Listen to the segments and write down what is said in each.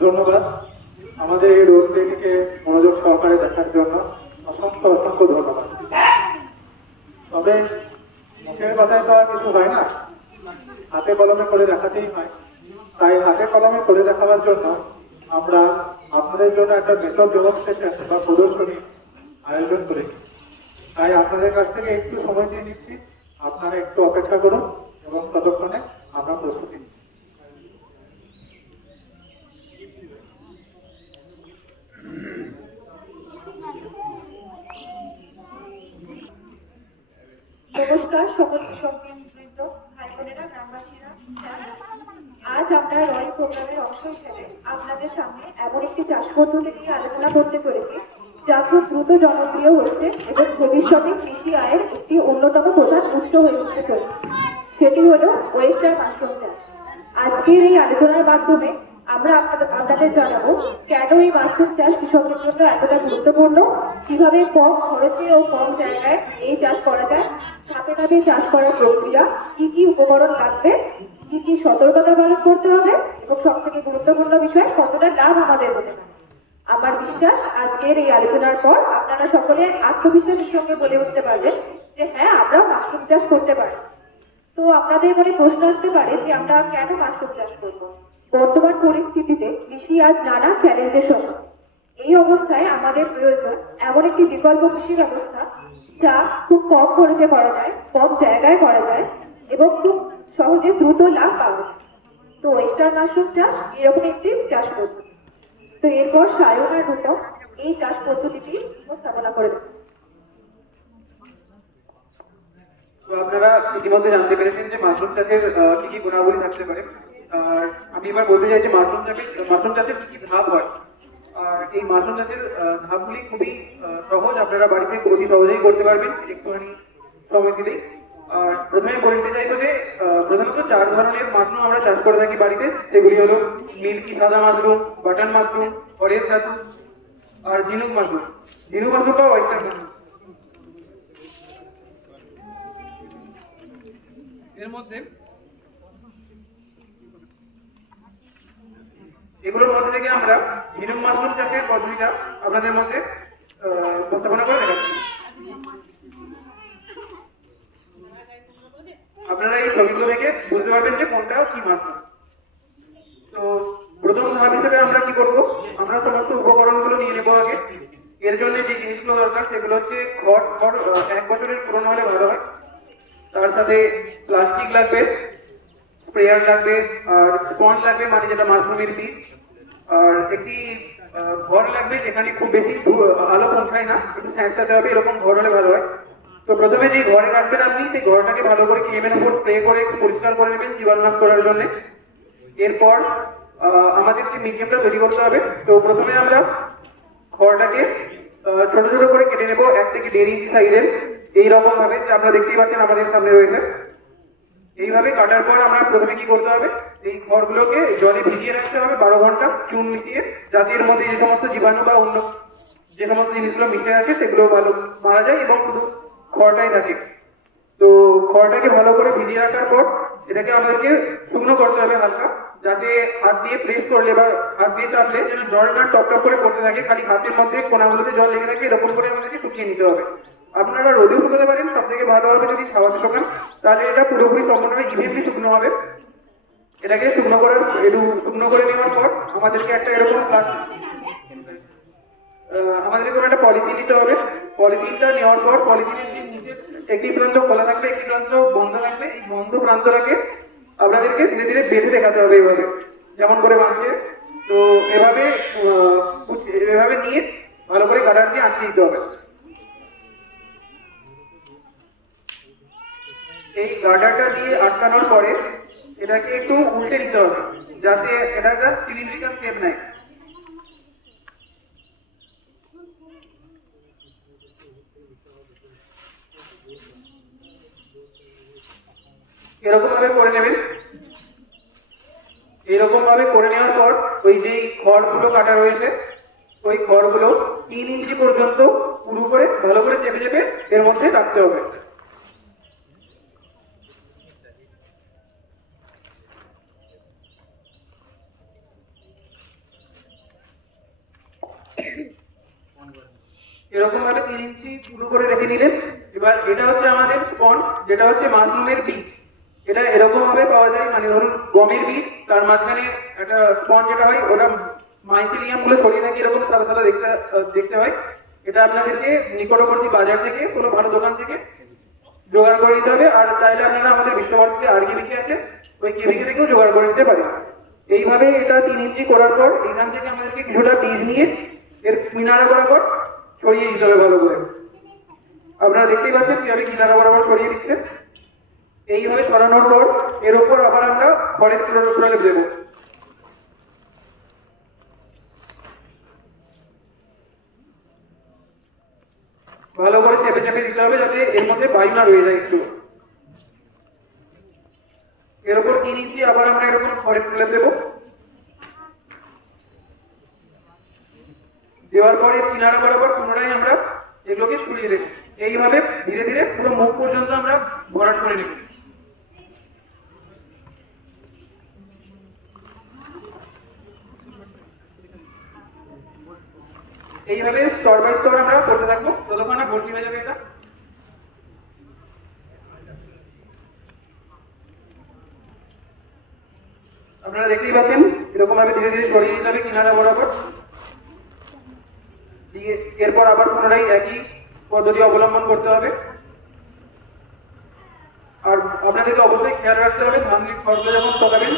ধন্যবাদ আমাদের এই রোল প্লেটিকে মনোযোগ সহকারে দেখার জন্য অসংখ্য অসংখ্য ধন্যবাদ। তবে মুখের কথায় তো আর কিছু হয় না, হাতে কলমে করে দেখাতেই হয়। তাই হাতে কলমে করে দেখাবার জন্য আমরা আপনাদের জন্য একটা মেথড ডেমনস্ট্রেশন বা প্রদর্শনী আয়োজন করেছি। তাই আপনাদের কাছ থেকে একটু সময় দিয়ে নিচ্ছি, আপনারা একটু অপেক্ষা করুন এবং ততক্ষণে আমরা প্রস্তুতি নিচ্ছি। নমস্কার সকল কৃষকবৃন্দ, ভাই বোনেরা, গ্রামবাসীরা। আজ আমরা রয় প্রোগ্রামের অংশ হিসেবে আপনাদের সামনে এমন একটি চাষ পদ্ধতি নিয়ে আলোচনা করতে চলেছি যা খুব দ্রুত জনপ্রিয় হচ্ছে এবং ভবিষ্যতে কৃষি আয়ের একটি অন্যতম প্রধান উৎস হয়ে উঠতে চলেছে। সেটি হলো ওয়েস্টার মাশরুম চাষ। আজকের এই আলোচনার মাধ্যমে আমরা আপনাদের জানাবো কেন এই মাশরুম চাষ কৃষকদের জন্য এতটা গুরুত্বপূর্ণ, কিভাবে কম খরচে ও কম জায়গায় এই চাষ করা যায়, ধাপে ধাপে চাষ করার প্রক্রিয়া, কি কি উপকরণ লাগবে, কি কি সতর্কতা পালন করতে হবে এবং সবথেকে গুরুত্বপূর্ণ বিষয় কতটা লাভ আমাদের হতে পারে। আমার বিশ্বাস আজকের এই আলোচনার পর আপনারা সকলে আত্মবিশ্বাসের সঙ্গে বলে উঠতে পারবেন যে হ্যাঁ, আমরা মাশরুম চাষ করতে পারি। তো আপনাদের মনে প্রশ্ন আসতে পারে যে আমরা কেন মাশরুম চাষ করব। বর্তমান পরিস্থিতিতে কৃষি আজ নানা চ্যালেঞ্জের সম্মুখীন। এই অবস্থায় আমাদের প্রয়োজন এমন একটি বিকল্প কৃষি ব্যবস্থা যা খুব কম খরচে করা যায়, কম জায়গায় করা যায় এবং খুব সহজে দ্রুত লাভ পাওয়া যায়। তো ওয়েস্টার মাশরুম চাষ এরকম একটি চাষ পদ্ধতি। তো এরপর সায়ন আর রূপম এই চাষ পদ্ধতিটি উপস্থাপনা করে দেবেন। তো আপনারা ইতিমধ্যে জানতে পেরেছেন যে মাশরুম চাষের কি কি গুণাবলী থাকতে পারে। আর আমি এবার বলতে চাই যে মাশরুম চাষের কি কি ধাপ হয়। আর এই মাশরুম চাষের ধাপগুলি খুবই সহজ, আপনারা বাড়িতে অতি সহজেই করতে পারবেন একটুখানি সময় দিলেই। আর প্রথমে বলে দিতে চাইবো যে প্রধানত 4 ধরনের মাশরুম আমরা চাষ করে থাকি বাড়িতে। সেগুলি হলো মিল্কি সাদা মাশরুম, বাটন মাশরুম, অরেঞ্জ ছাতু আর ঝিনুক মাশরুম বা ওয়েস্টার্ন মাশরুম। এর মধ্যে এগুলোর মধ্যে থেকে আমরা ঝিনুক মাশরুম চাষের পদ্ধতিটা আপনাদের মধ্যে উপস্থাপনা করে দেখাচ্ছি। আপনারা এই ছবিগুলো দেখে বুঝতে পারবেন যে কোনটা কি মাশরুম। তো প্রথম ধাপ হিসেবে আমরা কি করব, আমরা সমস্ত উপকরণগুলো নিয়ে নেবো আগে। এর জন্য যে জিনিসগুলো দরকার সেগুলো হচ্ছে খড় 1 বছরের পুরনো হলে ভালো হয়। তার সাথে প্লাস্টিক লাগবে, স্প্রেয়ার লাগবে, আর স্পঞ্জ লাগবে মানে যেটা মাশরুমের বীজ, আর একটি ঘর লাগবে যেখানে খুব বেশি আলো পৌঁছায় না, একটু স্যাঁতস্যাঁতে হবে, এরকম ঘর হলে ভালো হয়। তো প্রথমে যে ঘরে রাখবেন আপনি সেই ঘরটাকে ভালো করে কেমের উপর স্প্রে করে একটু পরিষ্কার করে নেবেন জীবাণুনাশ করার জন্য। এরপর আমাদেরকে মিডিয়ামটা তৈরি করতে হবে। তো প্রথমে আমরা খড়টাকে ছোট ছোট করে কেটে নেবো 1 থেকে 1.5 ইঞ্চি সাইজের, এইরকম ভাবে যে আপনারা দেখতেই পাচ্ছেন আমাদের সামনে রয়েছে। এইভাবে কাটার পর আমরা প্রথমে কি করতে হবে, এই খড়গুলোকে জলে ভিজিয়ে রাখতে হবে 12 ঘন্টা চুন মিশিয়ে, যাতে এর মধ্যে যে সমস্ত জীবাণু বা অন্য যে সমস্ত জিনিসগুলো মিশে আছে সেগুলো ভালো মারা যায় এবং শুধু খড়টাই থাকে। তো খড়টাকে ভালো করে ভিজিয়ে রাখার পর এটাকে আমাদেরকে শুকনো করতে হবে হালকা, যাতে হাত দিয়ে প্রেস করলে বা হাত দিয়ে চাপলে যেন জল না টপ করে পড়তে থাকে, খালি হাতের মধ্যে কোনাগুলোতে জল লেগে থাকে, এরকম করে আমাদেরকে শুকিয়ে নিতে হবে। আপনারা রোদেও শুকাতে পারেন, সব থেকে ভালো হবে যদি ছাওয়াতে শুকান, তাহলে এটা পুরোপুরি সম্পূর্ণভাবে ইভেন্টলি শুকনো হবে। এটাকে শুকনো করে নেওয়ার পর আমাদেরকে একটা এরকম একটা পলিথিন নিতে হবে। পলিথিনটা নেওয়ার পর পলিথিনের যে নিচে একটি প্রান্ত খোলা থাকবে, একটি প্রান্ত বন্ধ থাকবে, এই বন্ধ প্রান্তটাকে আপনাদেরকে ধীরে ধীরে বেঁধে দেখাতে হবে এইভাবে, যেমন করে বাঁধছে। তো এভাবে নিয়ে ভালো করে কাটার দিয়ে আটকে দিতে হবে। এই গার্ডারটা দিয়ে আটকানোর পরে এটাকে একটু উল্টে দিতে হবে যাতে এটা একটা সিলিন্ড্রিক্যাল শেপ নেয়। এরকম ভাবে করে নেবেন। এরকম ভাবে করে নেওয়ার পর ওই যে খড়গুলো কাটা রয়েছে ওই খড়গুলো 3 ইঞ্চি পর্যন্ত পুরো করে ভালো করে চেপে চেপে এর মধ্যে রাখতে হবে। এরকম ভাবে 3 ইঞ্চি পুরো করে রেখে নিলেন। এবার এটা হচ্ছে আমাদের স্পঞ্জ, যেটা হচ্ছে মাশরুমের বীজ। এটা এরকম ভাবে পাওয়া যায়, মানে ধরুন গমের বীজ, তার মাঝখানে একটা স্পঞ্জ যেটা হয় ওটা মাইসেলিয়াম গুলো ছড়িয়ে থাকে, এরকম সাদা সাদা দেখতে হয়। এটা আপনাদেরকে নিকটবর্তী বাজার থেকে, কোনো ভালো দোকান থেকে জোগাড় করে নিতে হবে। আর চাইলে আপনারা আমাদের বিশ্বভারতীতে RKVK আছে, ওই KVK থেকেও জোগাড় করে নিতে পারেন। এইভাবে এটা 3 ইঞ্চি করার পর এখান থেকে আমাদেরকে কিছুটা বীজ নিয়ে এর কিনারা বরাবর ছড়িয়ে দিতে হবে ভালো করে। আপনারা দেখতেই পাচ্ছেন কিভাবে কিনারা বরাবর ছড়িয়ে দিচ্ছে। এইভাবে ছড়ানোর পর এর উপর আবার আমরা খড়ের প্রলেপ দেবো। ভালো করে চেপে চেপে দিতে হবে যাতে এর মধ্যে বায়ু না রয়ে যায় একটু। এর উপর 3 ইঞ্চি আবার আমরা এরকম খড়ের প্রলেপ দেবো। দেওয়ার পরে কিনারা বরাবর পুনরায় আমরা এগুলোকে ছড়িয়ে দেবো। এইভাবে ধীরে ধীরে পুরো মুখ পর্যন্ত আমরা ভরাট করে নেব। এইভাবে স্তর বাই স্তর আমরা করতে থাকবো যতক্ষণ না ভর্তি হয়ে যাবে এটা। আপনারা দেখতেই পাচ্ছেন এরকম ভাবে ধীরে ধীরে ছড়িয়ে দিতে হবে কিনারা বরাবর। এরপর আবার পুনরায় একই পদ্ধতি অবলম্বন করতে হবে। আর আপনাদেরকে অবশ্যই খেয়াল রাখতে হবে ধানের খড়গুলো যখন পকাবেন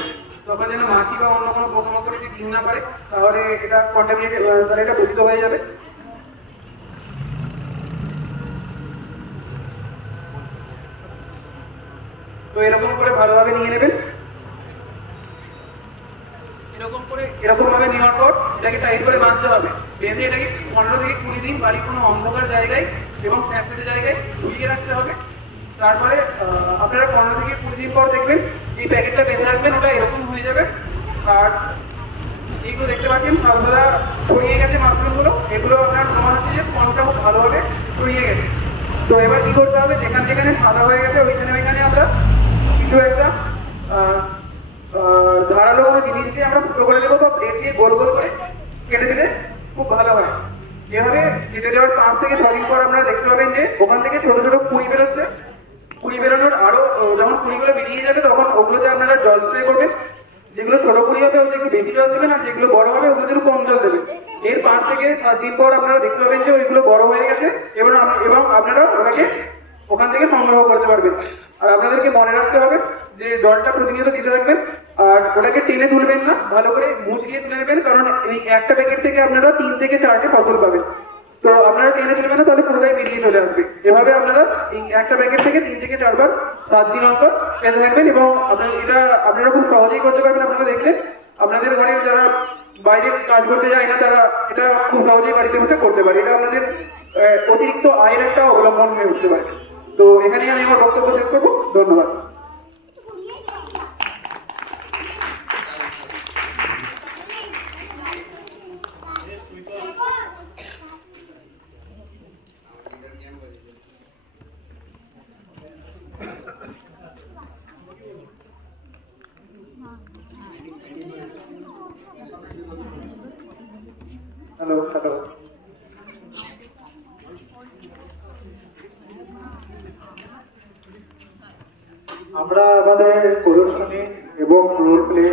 তখন যেন মাছি বা অন্য কোনো পোকামাকড় যদি ডিম না পারে, তাহলে এটা কন্টামিনেটেড, তাহলে এটা দূষিত হয়ে যাবে। তো এরকম করে ভালোভাবে নিয়ে নেবেন। এরকম ভাবে নেওয়ার পর এটাকে টাইট করে বাঁধতে হবে। বেঁধে এটাকে 15 থেকে 20 দিন বাড়ির কোনো অন্ধকার জায়গায় এবং স্যাঁতসেঁতে জায়গায় ঝুলিয়ে রাখতে হবে। তারপরে আপনারা 15 থেকে 20 দিন পর দেখবেন যে প্যাকেটটা বেঁধে রাখবেন ওটা এরকম হয়ে যাবে। আর এইগুলো দেখতে পাচ্ছেন সাদা ছড়িয়ে গেছে মাশরুমগুলো, এগুলো আপনার প্রমাণ হচ্ছে যে স্পঞ্জটা খুব ভালোভাবে ছড়িয়ে গেছে। তো এবার কি করতে হবে, যেখানে যেখানে সাদা হয়ে গেছে ওইখানে আমরা কিছু একটা ধারালো কোনো জিনিস দিয়ে আমরা ফুটো করে দেবো বা ব্লেড দিয়ে গোল গোল করে কেটে দিলে খুব ভালো হয়। যেভাবে কেটে দেওয়ার 5 থেকে 6 দিন পর আপনারা দেখতে পাবেন যে ওখান থেকে ছোট ছোট কুঁড়ি বেরোচ্ছে। কুঁড়ি বেরোনোর আরো যখন কুঁড়িগুলো বেরিয়ে যাবে তখন ওগুলোতে আপনারা জল স্প্রে করবেন। যেগুলো ছোট কুঁড়ি হবে ওগুলো একটু বেশি জল দেবেন, আর যেগুলো বড় হবে ওগুলো একটু কম জল দেবেন। এর 5 থেকে 7 দিন পর আপনারা দেখতে পাবেন যে ওইগুলো বড় হয়ে গেছে এবং আপনারা ওটাকে ওখান থেকে সংগ্রহ করতে পারবেন। আর আপনাদেরকে মনে রাখতে হবে যে জলটা প্রতিনিয়ত দিতে থাকবেন, আর ওটাকে টেনে তুলবেন না, ভালো করে মুছিয়ে তুলে নেবেন, কারণ এই একটা প্যাকেট থেকে আপনারা 3 থেকে 4টে ফসল পাবেন। তো আপনারা টেনে তুলবেন না, তাহলে পুরোটাই বেরিয়ে চলে আসবে। এভাবে আপনারা এই একটা প্যাকেট থেকে 3 থেকে 4 বার 7 দিন অন্তর পেতে থাকবেন এবং আপনারা খুব সহজেই করতে পারবেন। আপনারা দেখলে আপনাদের ঘরে যারা বাইরে কাজ করতে যায় না তারা এটা খুব সহজেই বাড়িতে বসে করতে পারে। এটা আপনাদের অতিরিক্ত আয়ের একটা অবলম্বন হয়ে উঠতে পারে। তো এখানে আমি আমার বক্তব্য শেষ করবো। ধন্যবাদ। হ্যালো হ্যালো আমরা আমাদের প্রদর্শনী এবং রোল প্লে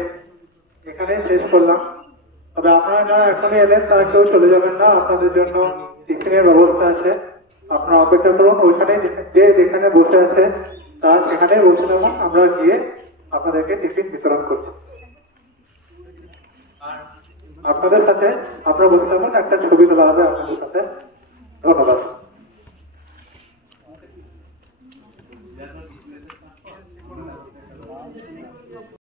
এখানে শেষ করলাম। তবে আপনারা যারা এখনই এলেন তারা কেউ চলে যাবেন না, আপনাদের জন্য টিফিনের ব্যবস্থা আছে। আপনারা অপেক্ষা করুন, ওইখানে যেখানে বসে আছে তারা সেখানে বসে থাকুন, আমরা গিয়ে আপনাদেরকে টিফিন বিতরণ করছি। আপনাদের সাথে আপনারা বসে থাকুন, একটা ছবি তোলা হবে আপনাদের সাথে। ধন্যবাদ।